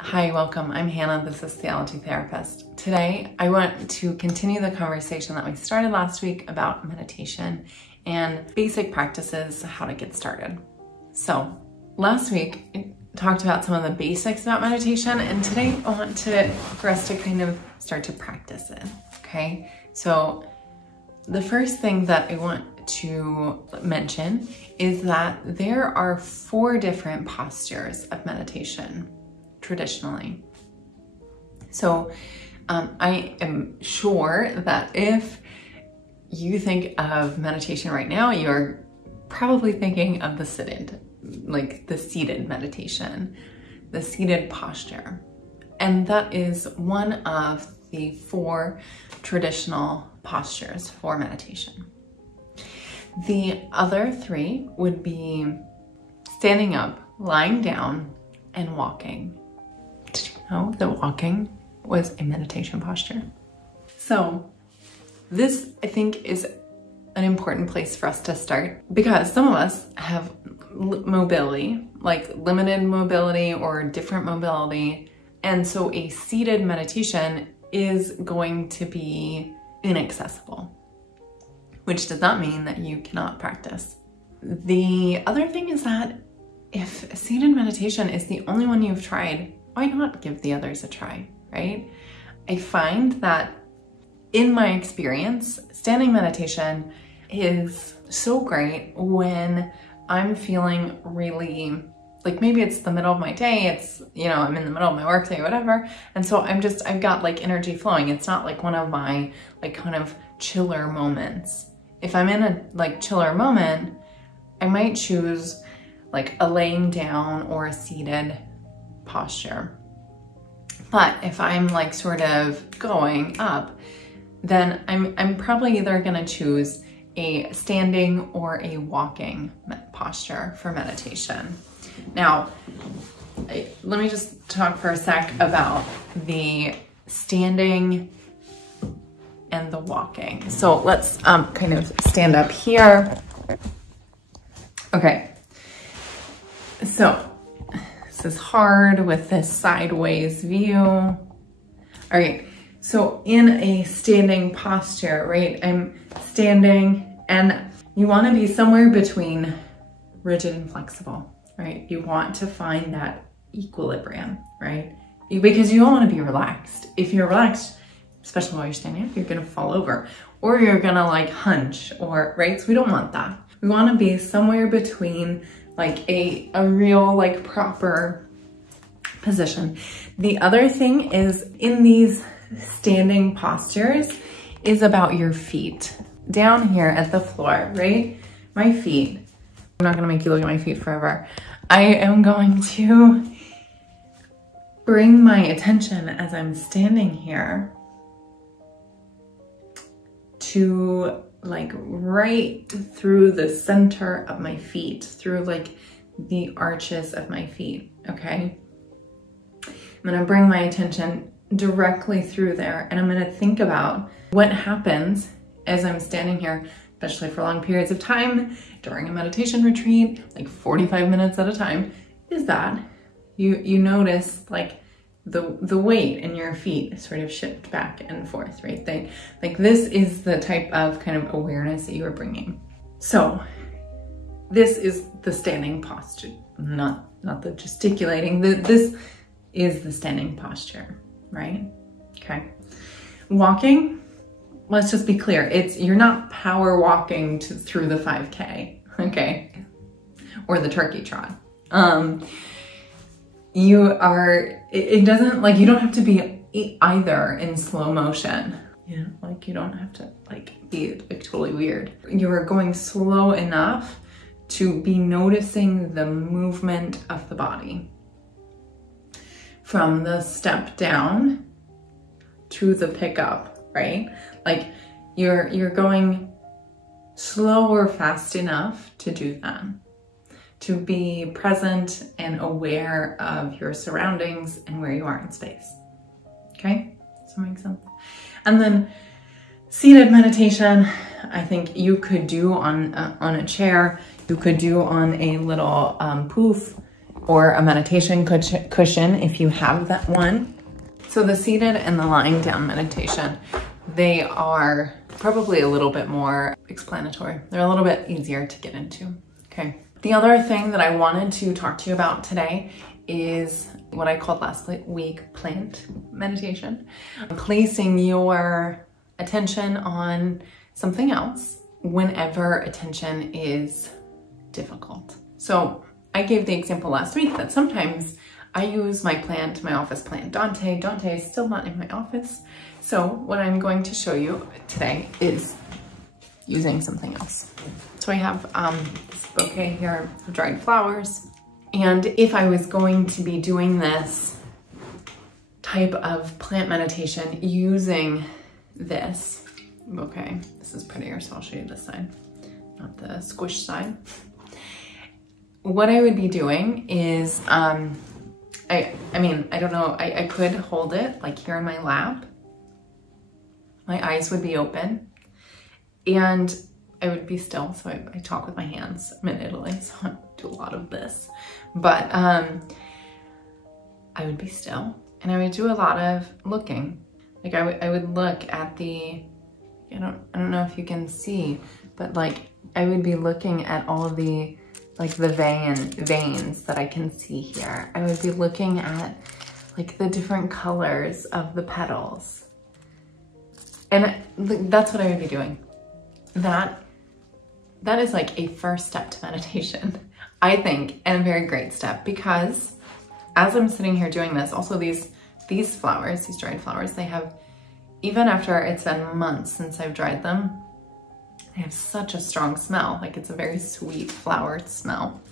Hi, welcome. I'm Hannah, the Sociology Therapist. Today, I want to continue the conversation that we started last week about meditation and basic practices, how to get started. So, last week, I talked about some of the basics about meditation, and today I want for us to kind of start to practice it, okay? So, the first thing that I want to mention is that there are 4 different postures of meditation traditionally. So I am sure that if you think of meditation right now, you're probably thinking of the seated meditation, the seated posture. And that is one of the 4 traditional postures for meditation. The other 3 would be standing up, lying down, and walking. Did you know that walking was a meditation posture? So this, I think, is an important place for us to start because some of us have mobility, like limited mobility or different mobility. And so a seated meditation is going to be inaccessible, which does not mean that you cannot practice. The other thing is that if seated meditation is the only one you've tried, why not give the others a try, right? I find that in my experience, standing meditation is so great when I'm feeling really, like maybe it's the middle of my day, it's, I'm in the middle of my work day, whatever. And so I've got like energy flowing. It's not like one of my like kind of chiller moments. If I'm in a like chiller moment, I might choose like a laying down or a seated posture. But if I'm like sort of going up, then I'm probably either gonna choose a standing or a walking posture for meditation. Now, let me just talk for a sec about the standing and the walking. So let's kind of stand up here. Okay. So this is hard with this sideways view. All right, so in a standing posture, right? I'm standing and you wanna be somewhere between rigid and flexible, right? You want to find that equilibrium, right? Because you don't wanna be relaxed. If you're relaxed, especially while you're standing up, you're gonna fall over or you're gonna like hunch right? So we don't want that. We wanna be somewhere between like a real like proper position. The other thing is in these standing postures is about your feet. Down here at the floor, right? My feet, I'm not gonna make you look at my feet forever. I am going to bring my attention as I'm standing here to like right through the center of my feet, through like the arches of my feet, okay? I'm gonna bring my attention directly through there and I'm gonna think about what happens as I'm standing here, especially for long periods of time during a meditation retreat, like 45 minutes at a time, is that you notice like the weight in your feet sort of shift back and forth, right? Like this is the type of kind of awareness that you are bringing. So this is the standing posture, not the gesticulating. This is the standing posture, right? Okay. Walking, let's just be clear. You're not power walking through the 5K, okay? Or the turkey trot. You don't have to be either in slow motion. Like you don't have to like be like totally weird. You are going slow enough to be noticing the movement of the body. From the step down to the pickup, right? Like you're going slow or fast enough to do that. To be present and aware of your surroundings and where you are in space. Okay, does that make sense? And then seated meditation, I think you could do on a chair. You could do on a little poof. or a meditation cushion if you have that one. So the seated and the lying down meditation, they are probably a little bit more explanatory. They're a little bit easier to get into, okay? The other thing that I wanted to talk to you about today is what I called last week plant meditation. Placing your attention on something else whenever attention is difficult. So I gave the example last week that sometimes I use my plant, my office plant, Dante. Dante is still not in my office. So what I'm going to show you today is using something else. So I have this bouquet here of dried flowers. And if I was going to be doing this type of plant meditation using this bouquet, this is prettier, so I'll show you this side, not the squish side. What I would be doing is, I don't know, I could hold it like here in my lap. My eyes would be open and I would be still. So I talk with my hands. I'm in Italy, so I do a lot of this, but I would be still and I would do a lot of looking. Like I would look at the, I don't know if you can see, but like I would be looking at all of the, like the veins that I can see here. I would be looking at like the different colors of the petals. And that's what I would be doing. That is like a first step to meditation, I think, and a very great step, because as I'm sitting here doing this, also these flowers, these dried flowers, they have, even after it's been months since I've dried them, they have such a strong smell. Like it's a very sweet flowered smell.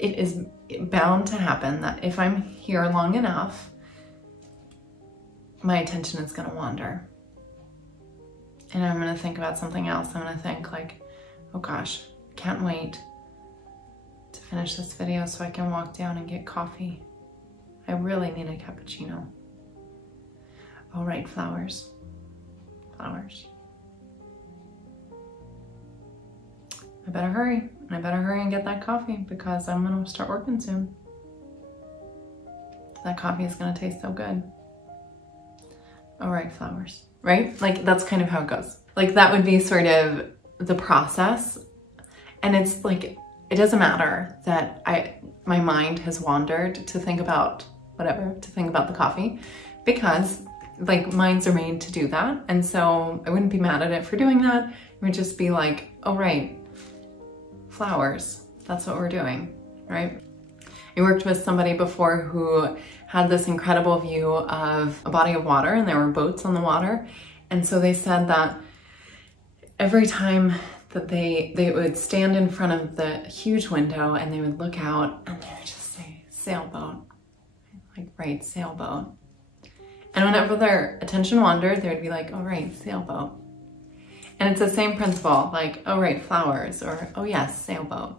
It is bound to happen that if I'm here long enough, my attention is gonna wander. And I'm gonna think about something else. I'm gonna think like, oh gosh, can't wait to finish this video so I can walk down and get coffee. I really need a cappuccino. All right, flowers, flowers. I better hurry. I better hurry and get that coffee because I'm gonna start working soon. That coffee is gonna taste so good. All right, flowers, right? Like that's kind of how it goes. Like that would be sort of the process. And it's like, it doesn't matter that my mind has wandered to think about whatever, to think about the coffee, because like minds are made to do that. And so I wouldn't be mad at it for doing that. It would just be like, oh, right, flowers, that's what we're doing, right? I worked with somebody before who had this incredible view of a body of water and there were boats on the water. And so they said that every time that they would stand in front of the huge window and they would look out and they would just say, sailboat, like, right, sailboat. And whenever their attention wandered, they would be like, oh, right, sailboat. And it's the same principle, like, oh, right, flowers, or, oh, yes, sailboat.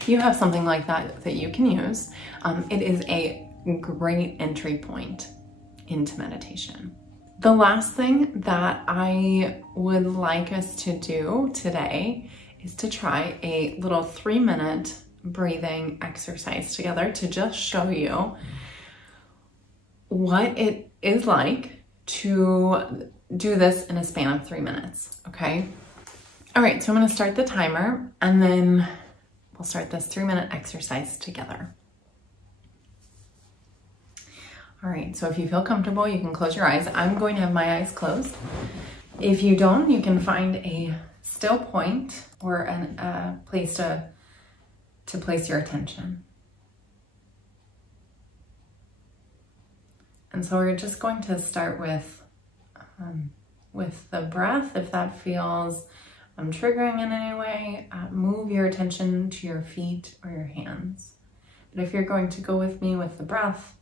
If you have something like that that you can use, it is a great entry point into meditation. The last thing that I would like us to do today is to try a little 3-minute breathing exercise together to just show you what it is like to do this in a span of 3 minutes, okay? All right, so I'm gonna start the timer and then we'll start this 3-minute exercise together. All right, so if you feel comfortable, you can close your eyes. I'm going to have my eyes closed. If you don't, you can find a still point or a place to place your attention. And so we're just going to start with the breath. If that feels triggering in any way, move your attention to your feet or your hands. But if you're going to go with me with the breath,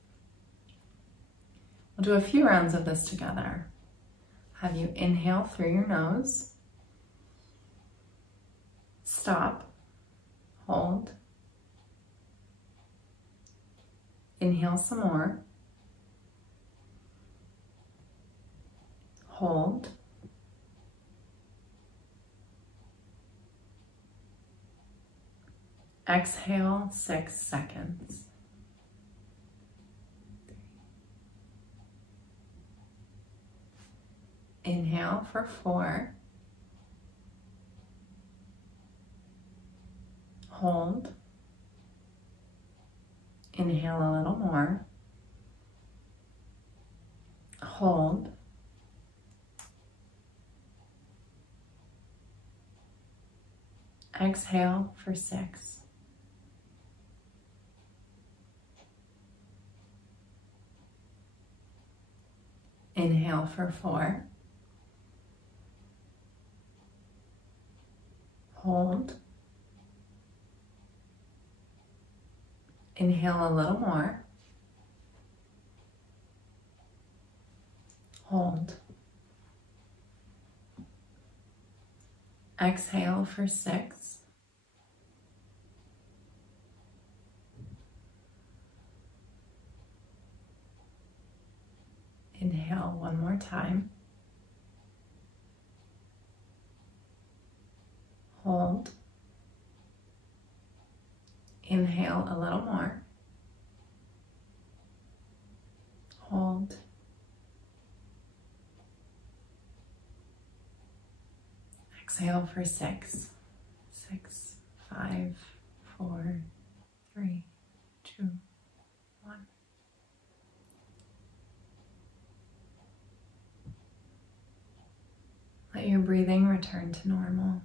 we'll do a few rounds of this together. Have you inhale through your nose, stop, hold, inhale some more, hold, Exhale 6 seconds. Inhale for 4. Hold. Inhale a little more. Hold. Exhale for 6. Inhale for 4. Hold. Inhale a little more. Hold. Exhale for 6. Inhale one more time. Hold. Inhale a little more. Hold. Exhale for 6. 6, 5, 4, 3, 2, 1. Let your breathing return to normal.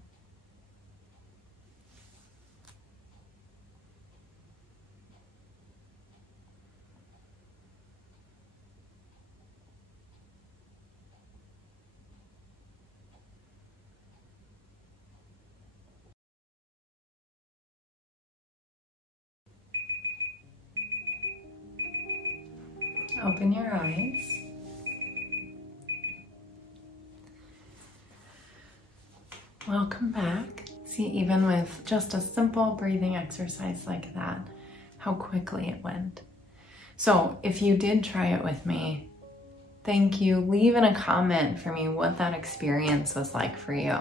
Open your eyes. Welcome back. See, even with just a simple breathing exercise like that, how quickly it went. So if you did try it with me, thank you. Leave in a comment for me what that experience was like for you.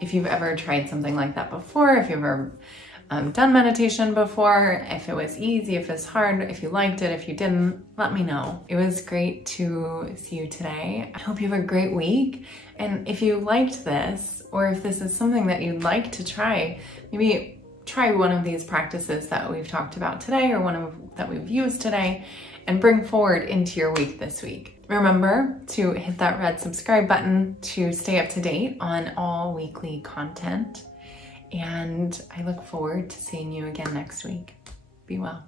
If you've ever tried something like that before, if you've ever done meditation before, if it was easy, if it's hard, if you liked it, if you didn't, let me know. It was great to see you today. I hope you have a great week. And if you liked this, or if this is something that you'd like to try, maybe try one of these practices that we've talked about today, or that we've used today, and bring forward into your week this week. Remember to hit that red subscribe button to stay up to date on all weekly content. And I look forward to seeing you again next week. Be well.